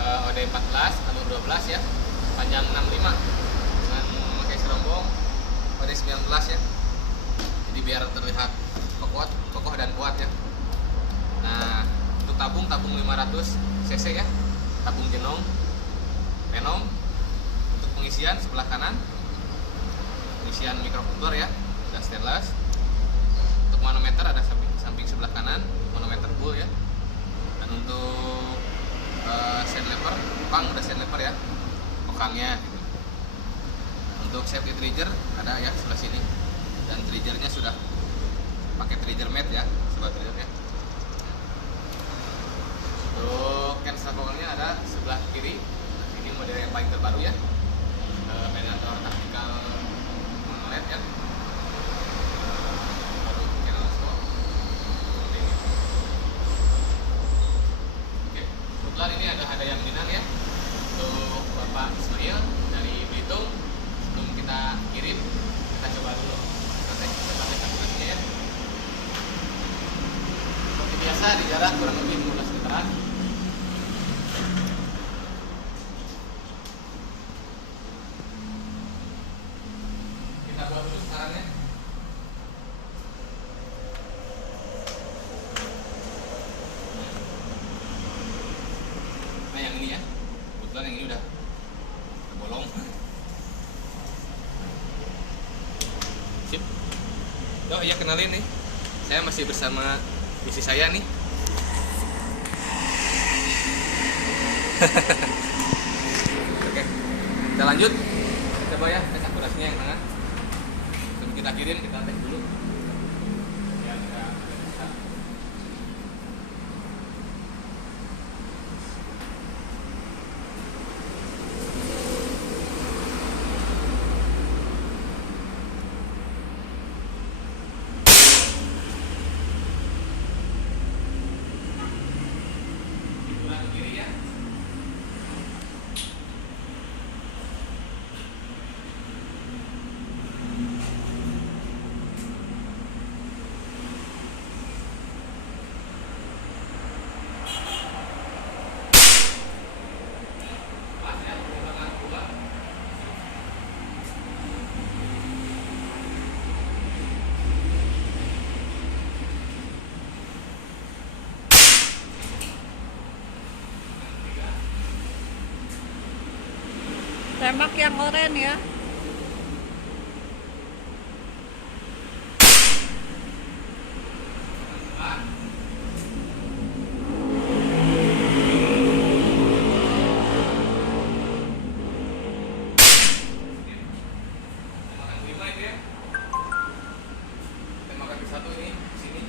OD14 alur 12 ya, panjang 65 dengan memakai serombong OD19 ya. Jadi biar terlihat kokoh dan kuat ya. Nah, untuk tabung 500 cc ya, tabung genong Venom. Untuk pengisian sebelah kanan, pengisian mikrokontroller ya, udah stainless. Untuk manometer ada samping sebelah kanan, manometer bull ya. Dan untuk sand lever, pang udah sand lever ya, okangnya gitu. Untuk safety trigger ada ya sebelah sini, dan triggernya sudah pakai trigger mat ya, sebelah triggernya. Untuk cancel powernya ada sebelah kiri. Ini model yang paling terbaru ya, Predator Tactical Monolith ya. Baru channel stop. Oke, kebetulan ini ada yang minat ya, untuk Bapak Ismail dari Belitung. Sebelum kita kirim, kita coba dulu. Nanti kita pakai kalkulasinya ya. Seperti biasa di jarak kurang lebih 15 meteran. Kita buat dulu sekarangnya. Nah yang ini ya, kebetulan yang ini udah bolong. Sip. Yuk ya, kenalin nih, saya masih bersama istri saya nih. Oke, kita lanjut. Coba ya tes akurasinya yang mana. Sebelum kita kirim, kita tes dulu. Ya, enggak bisa. Sebelah kiri ya. Pas ya, tembakan kedua. Tembak yang oranye ya. Tembakan kelima itu ya. Tembakan ke-1 ini di sini.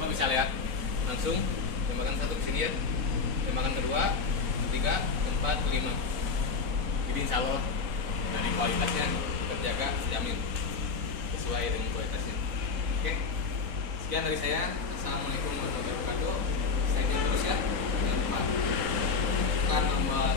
Lo bisa lihat langsung tembakan 1 ke sini ya. Tembakan kedua, ketiga, keempat, kelima. Jadi insya Allah dari kualitasnya terjaga, terjamin sesuai dengan kualitasnya. Oke, sekian dari saya. Assalamualaikum warahmatullahi wabarakatuh. Stay tune terus ya. Jangan lupa tekan tombol